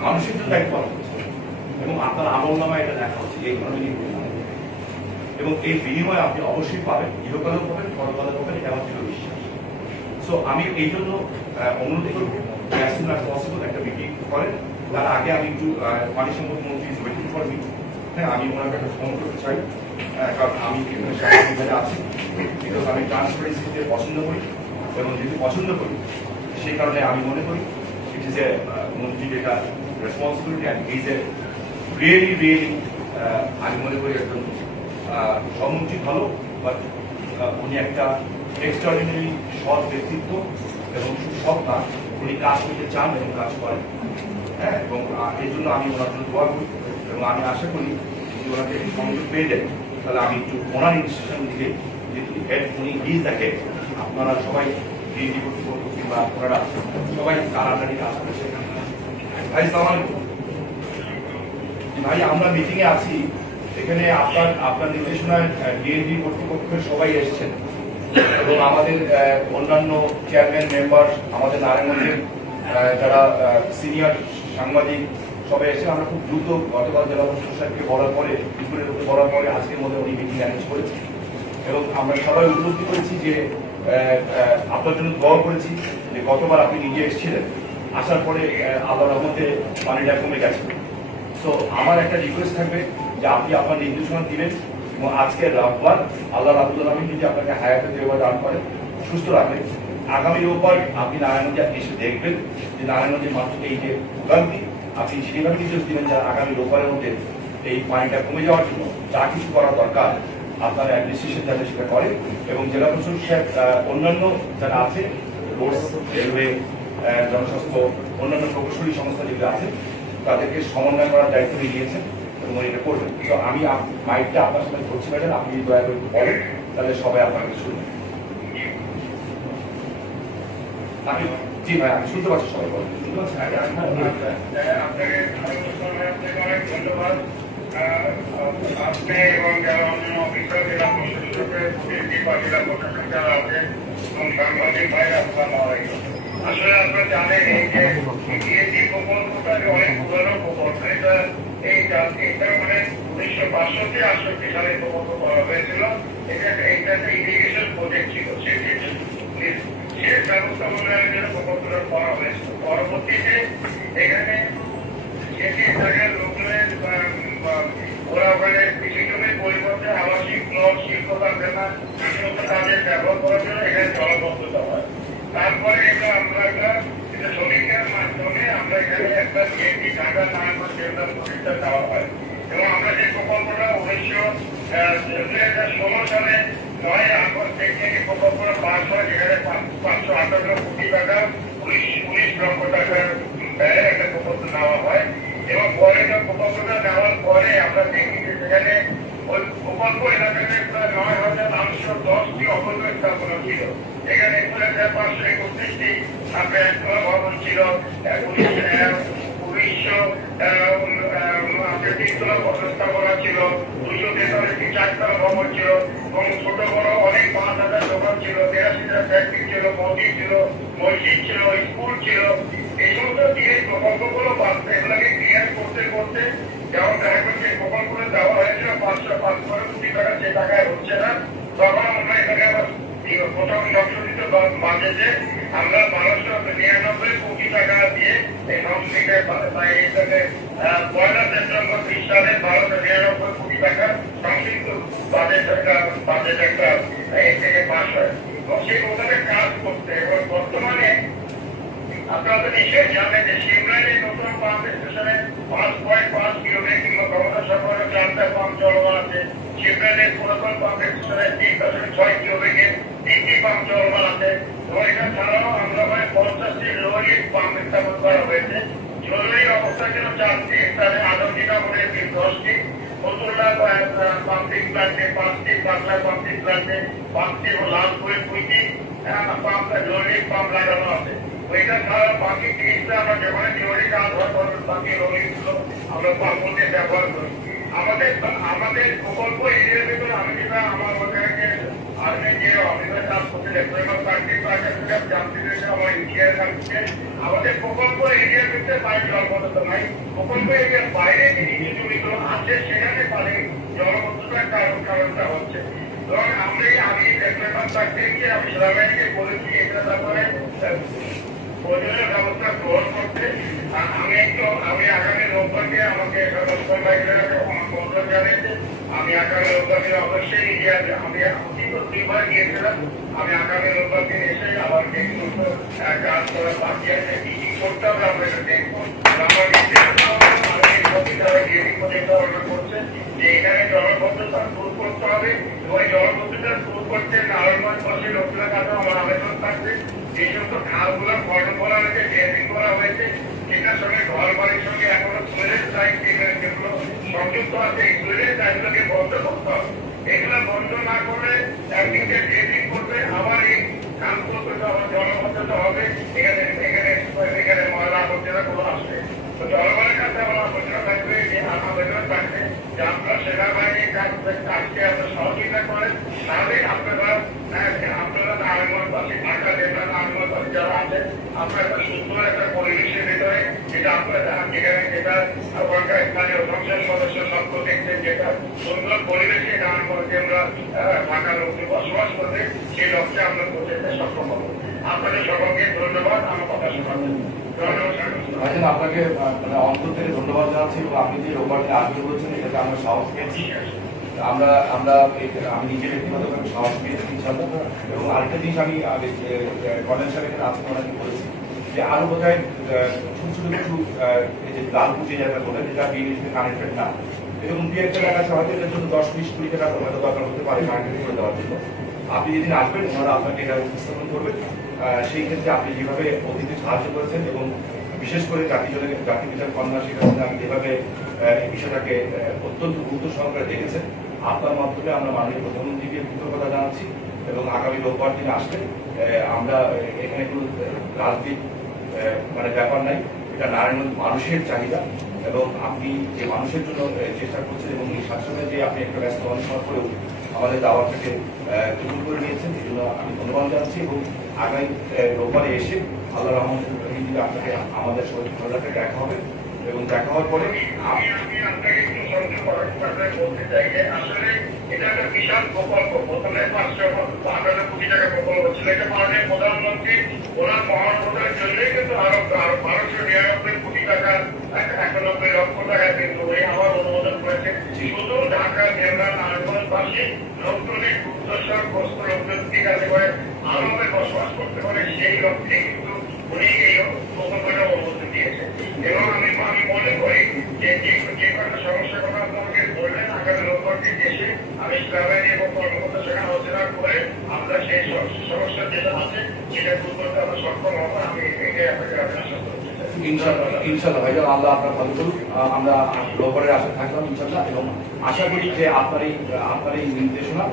মানুষের জন্য দায়িত্ব পালন করছেন এবং আপনার আমল নামায় এটা দেখা হচ্ছে এই ধরনের। এবং এই বিনিময়ে আপনি অবশ্যই পাবেন, ইহকালেও পাবেন, পরকালেও পাবেন, এটা আমার দৃঢ় বিশ্বাস। সো আমি এই জন্য অনুরোধ করবো অ্যাজ সুন অ্যাজ পসিবল একটা মিটিং করেন। তার আগে আমি একটু পানি সম্পদ মন্ত্রী ওয়েটিং ফর মি, হ্যাঁ, আমি ওনাকে একটা ফোন করতে চাই, কারণ আমি এখানে সাংবাদিকভাবে আছি, বিকজ আমি ট্রান্সপারেন্সিতে পছন্দ করি এবং যেহেতু পছন্দ করি সেই কারণে আমি মনে করি ইট ইজ এ মন্ত্রীর এটা responsibility and is a really আমি মনে করি একজন সম্মুখী ভালো, বাট উনি একটা এক্সট্রাঅর্ডিনারি সৎ ব্যক্তিত্ব এবং সুসৎ না, উনি কাজ করতে চান এবং কাজ করেন। হ্যাঁ, এবং এই জন্য আমি ওনার জন্য দোয়া করি এবং আমি আশা করি যদি ওনাকে সংযোগ পেয়ে দেন তাহলে আমি একটু ওনার ইনস্টিটিউশন দিকে যেহেতু হেড, উনি ইজ দ্য হেড, আপনারা সবাই ডিউটি কর্তৃপক্ষ কিংবা ওনারা সবাই তাড়াতাড়ি কাজ করেছে। ভাই সালাম আলাইকুম। ভাই আমরা মিটিংয়ে আছি, এখানে আপনার নির্দেশনায় ডিএনডি কর্তৃপক্ষের সবাই এসেছেন এবং আমাদের অন্যান্য চেয়ারম্যান মেম্বার, আমাদের নারায়ণগঞ্জের যারা সিনিয়র সাংবাদিক সবাই এসেছেন। আমরা খুব দ্রুত গতকাল জেলা প্রশাসক সাহেবকে বলার পরে, দুপুরের মধ্যে বলার পরে আজকের মধ্যে উনি মিটিং অ্যারেঞ্জ করেছি এবং আমরা সবাই উপলব্ধি করেছি যে আপনার জন্য দোয়া করেছি যে গতবার আপনি নিজে এসেছিলেন, আসার পরে আল্লাহর রহমতে পানিটা কমে গেছে। তো আমার একটা রিকোয়েস্ট থাকবে যে আপনি আপনার নির্দেশনা দিবেন এবং আজকে রোববার আল্লাহ রাবুল আলামিন যদি আপনাকে হায়াতে দেওয়া দান করে, সুস্থ রাখবেন, আগামী রোববার আপনি নারায়ণগঞ্জে এসে দেখবেন যে নারায়ণগঞ্জের মানুষকে এই যে ভোগান্তি, আপনি সেভাবে নির্দেশ দিবেন যারা আগামী রোববারের মধ্যে এই পানিটা কমে যাওয়ার জন্য যা কিছু করা দরকার আপনার অ্যাডমিনিস্ট্রেশন যাতে সেটা করে এবং জেলা প্রশাসক সাহেব অন্যান্য যারা আছে, রোডস, রেলওয়ে, জনস্বাস্থ্য, অন্যান্য প্রকৌশলী সংস্থা যেগুলো আছে তাদেরকে সমন্বয় করার দায়িত্ব নিয়েছেন এবং এটা করবেন। তো আমি মাইকটা আপনার সাথে করছি ম্যাডাম, আপনি দয়া করে বলেন, তাহলে সবাই আপনাকে শুনবেন। আমি জি ভাই, আমি শুনতে পাচ্ছি, সবাই বলেন, শুনতে পাচ্ছি। ধন্যবাদ আপনি এবং যারা অন্য অফিসার জেলা প্রশাসকের বা জেলা প্রশাসক যারা আছে এবং সাংবাদিক ভাইরা, আসসালামু আলাইকুম। আসলে আপনারা জানেন এই যে ডিএনডি প্রকল্পটা অনেক পুরনো প্রকল্প, এটা মানে 1962-68 সালে প্রকল্প করা হয়েছিল। এটা একটা ইরিগেশন প্রজেক্ট ছিল, সে ব্যবস্থা উন্নয়নের জন্য প্রকল্পটা করা হয়েছিল। পরবর্তীতে এখানে যেটি জায়গার লোকদের ওরা ওখানে কৃষি জমির পরিবর্তে আবাসিক ব্লক, শিল্প কারখানা সমস্ত কাজে ব্যবহার করার জন্য এখানে জলবদ্ধতা হয়। তারপরে এটা আমরা একটা শ্রমিকের মাধ্যমে আমরা এখানে একটা ডিএনডি ঢাকা নারায়ণগঞ্জ জেলা প্রতিষ্ঠা দেওয়া হয় এবং আমরা যে প্রকল্পটা 2016 সালে 9 আগস্ট থেকে এই প্রকল্পটা পাস হয়, যেখানে 558 কোটি টাকা 19 লক্ষ টাকার ব্যয়ে একটা প্রকল্প নেওয়া হয় এবং পরে প্রকল্পটা নেওয়ার পরে আমরা দেখি যে সেখানে ওই প্রকল্প এলাকাতে প্রায় 9,910টি অবৈধ স্থাপনা ছিল। এখানে 531টি একতলা ভবন ছিল, 1930 স্থাপনা ছিল, 243টি 4তলা ভবন ছিল এবং ছোট বড় অনেক 5,000 দোকান ছিল, 83টা ফ্যাক্টরি ছিল, মন্দির ছিল, মসজিদ ছিল, স্কুল ছিল। এই সমস্ত দিয়ে প্রকল্পগুলো এগুলোকে ক্লিয়ার করতে করতে যেমন দেখা করছে প্রকল্পগুলো দেওয়া হয়েছিল 505 কোটি টাকা, সে টাকায় হচ্ছে না। তখন আমরা এখানে আবার প্রথম সংশোধিত বাজেটে আমরা 1299 কোটি টাকা দিয়ে এই সংস্কৃতিকে পয়লা সেপ্টেম্বর 20 সালে 1299 কোটি টাকা সংস্কৃত বাজেট একটা থেকে পাস হয়। সেই মোতাবেক কাজ করতে। এবং বর্তমানে আপনারা তো নিশ্চয়ই জানেন যে সিমলাইনে নতুন পাম্প স্টেশনে 5.5 কিলোমিটার কিংবা ক্ষমতা সরবরাহ 4টা পাম্প চলমান আছে। সিমলাইনের পুরাতন পাম্প স্টেশনে 3.6 কিলোমিটার 3টি পাম্প চলমান আছে। এবং এটা ছাড়াও আমরা প্রায় 50টি লোয়ারি পাম্প স্থাপন করা হয়েছে। জরুরি অবস্থা ছিল 4টি, তাহলে আধুনিকা মনে 10টি, ফতুল্লা পাম্পিং প্ল্যান্টে 5টি, পাটলা পাম্পিং প্ল্যান্টে 5টি এবং লালপুরে 2টি পাম্প জরুরি পাম্প লাগানো আছে। ওইটা ছাড়া বাকি 30টা আমরা যেখানে জরুরি কাজ হয় বাকি রোগীগুলো আমরা পাম্পকে ব্যবহার করি। আমাদের প্রকল্প এরিয়ার ভিতরে আমি যেটা আমার ওখানে আর্মি যে অফিসার কাজ করতে জানতে পেরেছি আমার ইন্ডিয়ার কাছে আমাদের প্রকল্প এরিয়ার ভিতরে পানি জলবদ্ধতা নাই। প্রকল্প এরিয়ার বাইরে যে নিচু জমিগুলো আছে সেখানে পানি জলবদ্ধতার কারণটা হচ্ছে। এবং আমি দেখলাম থাকতে গিয়ে আমি সেনাবাহিনীকে বলেছি এটা তারপরে প্রয়োজনীয় ব্যবস্থা গ্রহণ করতে। আমি আগামী রোববারকে আমাকে অনুরোধ জানিয়েছে। আমি আগামী রোববারকে অবশ্যই আমি 2বার গিয়েছিলাম। আমি আগামী রোববার দিন এসে আবার কাজ করা বাকি আছে, কি কি করতে হবে আমরা এটা দেখবো। অর্ডার করছে যে এখানে জলবদ্ধতা দূর করতে হবে এবং জলবদ্ধতা দূর করতে নারায়ণগঞ্জ পাশে লোকলা কাটা আমার আবেদন থাকবে। যে সমস্ত খালগুলো খনন করা হয়েছে, ড্রেজিং করা হয়েছে, সেটার সঙ্গে ঘর বাড়ির সঙ্গে এখনো সুইলের সাইড যেগুলো সংযুক্ত আছে এই সুইলের সাইডগুলোকে বন্ধ করতে হবে। এগুলো বন্ধ না করলে একদিকে ড্রেজিং করবে, আবার এই খালগুলোতে আবার জলবদ্ধতা হবে। এখানে ময়লা আবর্জনা গুলো আসবে। তো জলবায়ুর কাছে আমার আবর্জনা থাকবে, যে আবেদন থাকবে যে আপনারা সেনাবাহিনীর কাজকে আপনারা সহযোগিতা করেন। তাহলে আপনারা নারায়ণগঞ্জ পাশে ঢাকা জেলা নারায়ণগঞ্জ পাশে যারা আছেন আপনারা একটা সুন্দর একটা পরিবেশের ভিতরে যেটা আপনারা যেখানে যেটা ওখানকার স্থানীয় সংসদ সদস্য সভ্য দেখছেন যেটা সুন্দর পরিবেশে নারায়ণগঞ্জে আমরা ঢাকার লোককে বসবাস করতে সেই লক্ষ্যে আমরা পৌঁছাতে সক্ষম হবো। আপনাদের সকলকে ধন্যবাদ আমার কথা শোনার জন্য। ভাইজান আপনাকে মানে অন্তর থেকে ধন্যবাদ জানাচ্ছি এবং আপনি যে রোববারকে আসবে বলছেন এটাতে আমরা সাহস পেয়েছি। আমি নিজে ব্যক্তিগতভাবে সাহস পেয়েছি ইনশাআল্লাহ। এবং আরেকটা জিনিস আমি কন্ডেন্সার এখানে আজকে ওনাকে বলেছি যে আরো বোধহয় ছোট ছোট কিছু এই যে লালপুর যে জায়গা বলেন এটা বিএনএর সাথে কানেক্টেড না, এরকম দু একটা জায়গা আছে হয়তো এটার জন্য 10-20 কোটি টাকা হয়তো দরকার হতে পারে কানেক্টেড করে দেওয়ার জন্য। আপনি যেদিন আসবেন ওনারা আপনাকে এটা উপস্থাপন করবেন। সেই ক্ষেত্রে আপনি যেভাবে অতীতে সাহায্য করেছেন এবং বিশেষ করে জাতি বিচার কন্যা শেখ হাসিনা যেভাবে এই বিষয়টাকে অত্যন্ত গুরুত্ব সহকারে দেখেছেন, আপনার মাধ্যমে আমরা মাননীয় প্রধানমন্ত্রীকে কৃতজ্ঞতা জানাচ্ছি। এবং আগামী রোববার দিন আসলে আমরা এখানে কোনো রাজনীতি মানে ব্যাপার নাই, এটা নারায়ণগঞ্জ মানুষের চাহিদা এবং আপনি যে মানুষের জন্য চেষ্টা করছেন এবং এই শাসনে যে আপনি একটা ব্যস্ত অনুসরণ করেও আমাদের দাওয়াটাকে কবুল করে নিয়েছেন এই জন্য আমি ধন্যবাদ জানাচ্ছি। এবং আগামী রোববারে এসে আল্লাহ রহমানের আপনাকে আমাদের সবাই দেখা হবে এবং দেখা হওয়ার পরে আমি আপনাকে একটু সংযোগ করার বলতে চাই যে আসলে এটা একটা বিশাল প্রকল্প। প্রথমে 552 কোটি টাকা প্রকল্প ছিল। এটা মাননীয় প্রধানমন্ত্রী ওনার মহানতার জন্যই কিন্তু আরো 1299 কোটি টাকা 91 লক্ষ টাকা কিন্তু আমার অনুমোদন করেছে। শুধু ঢাকা জেলা নারায়ণগঞ্জ বাসী লোকজনের দুর্দশাগ্রস্ত লোকজন ঠিক আছে করে আরামে বসবাস করতে পারে সেই লক্ষ্যে কিন্তু উনি এই প্রকল্পটা অনুমোদন দিয়েছে। এবং আমি মনে করি যে কোনো সমস্যার কথা আপনাকে বললেন আগামী রোববার দিন এসে আমি সেনাবাহিনী এবং কর্মকর্তা সেখানে আলোচনা করে আমরা সেই সমস্যা যেটা আছে সেটা দূর করতে আমরা সক্ষম হবো। আমি এটাই আপনাকে আশা করছি। ইনশাল্লাহ ভাইজান আল্লাহ আপনার ভালো করুক। আমরা রোববারের আশা থাকলাম ইনশাল্লাহ এবং আশা করি যে আপনার এই নির্দেশনা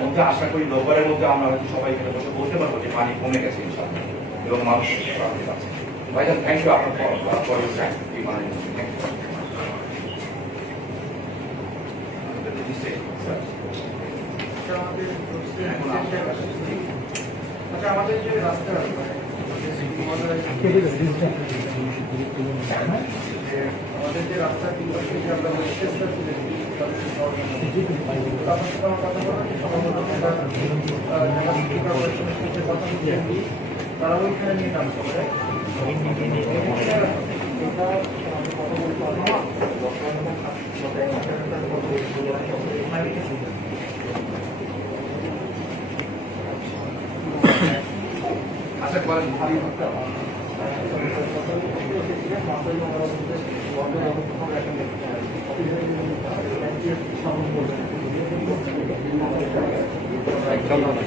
মধ্যে আশা করি রোববারের মধ্যে আমরা হয়তো সবাই এখানে বসে বলতে পারবো যে পানি কমে গেছে ইনশাল্লাহ এবং মানুষ আছে। ভাইজান থ্যাংক ইউ আপনার ফর ইউর টাইম। আচ্ছা আমাদের যে রাস্তা আমাদের যে রাস্তা আমরা চেষ্টা করেছি তারা ওইখানে নিয়ে কাজ করে কাজটা করেন। ধন্যবাদ।